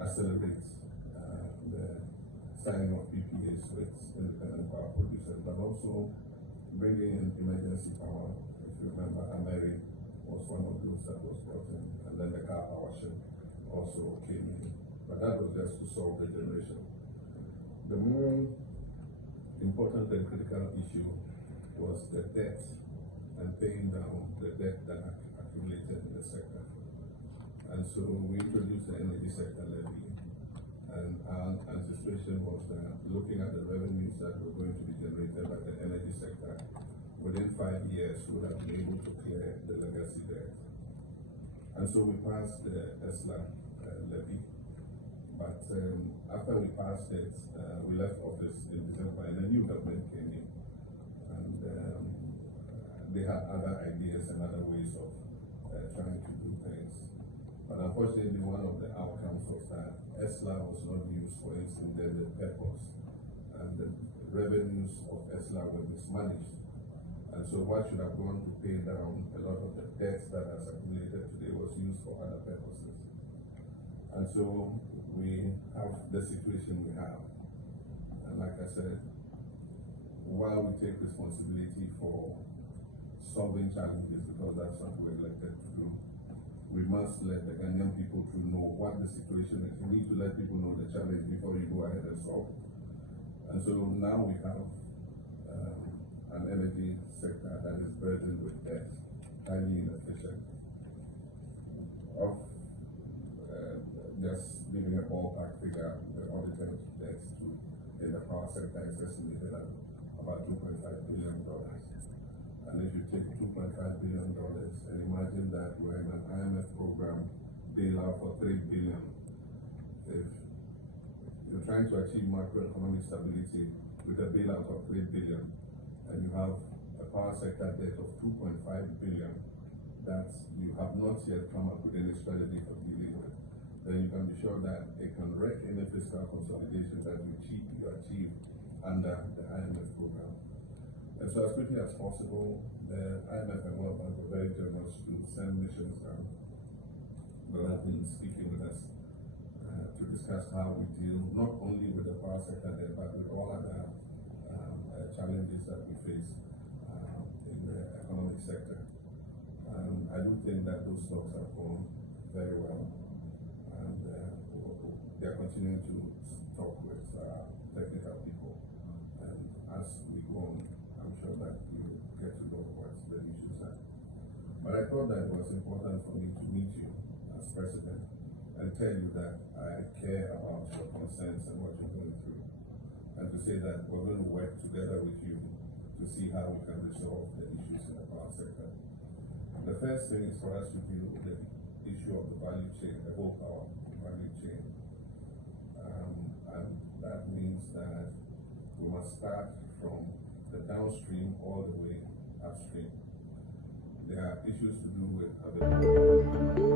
accelerate the signing of PPAs with independent power producers, but also bringing in emergency power. If you remember, Ameri was one of those that was brought in, and then the car power shift also came in. But that was just to solve the generation. The more important and critical issue was the debt and paying down the debt that accumulated in the sector. And so we introduced the energy sector levy, and our anticipation was that looking at the revenues that were going to be generated by the energy sector, within 5 years we would have been able to clear the legacy debt. And so we passed the ESLA levy. But after we passed it, we left office in December, and a new government came in. And they had other ideas and other ways of trying to do things. But unfortunately, one of the outcomes was that ESLA was not used for its intended purpose, and the revenues of ESLA were mismanaged. And so what should have gone to pay down a lot of the debt that has accumulated today was used for other purposes. And so we have the situation we have. And like I said, while we take responsibility for solving challenges, because that's what we're elected to do, we must let the Ghanaian people to know what the situation is. We need to let people know the challenge before we go ahead and solve. And so now we have an energy sector that is burdened with debt, highly inefficient. Just giving a ballpark figure, the audited debt in the power sector is estimated at about $2.5 billion. And if you take $2.5 billion and imagine that we're in an IMF program bailout for $3 billion, if you're trying to achieve macroeconomic stability with a bailout of $3 billion, and you have a power sector debt of $2.5 billion that you have not yet come up with any strategy for dealing with, then you can be sure that it can wreck any fiscal consolidation that you achieve under the IMF program. And so as quickly as possible, the IMF and World Bank were very generous to send missions down. Well, have been speaking with us to discuss how we deal not only with the power sector there, but with all other challenges that we face in the economic sector. I do think that those talks have gone very well, and they are continuing to talk with technical people. And as we go on, I'm sure that you get to know what the issues are. But I thought that it was important for me to meet you as president and tell you that I care about your concerns and what you're going through, and to say that we're going to work together with you to see how we can resolve the issues in the power sector. The first thing is for us to deal with the issue of the value chain, the whole power value chain. And that means that we must start from the downstream all the way upstream. There are issues to do with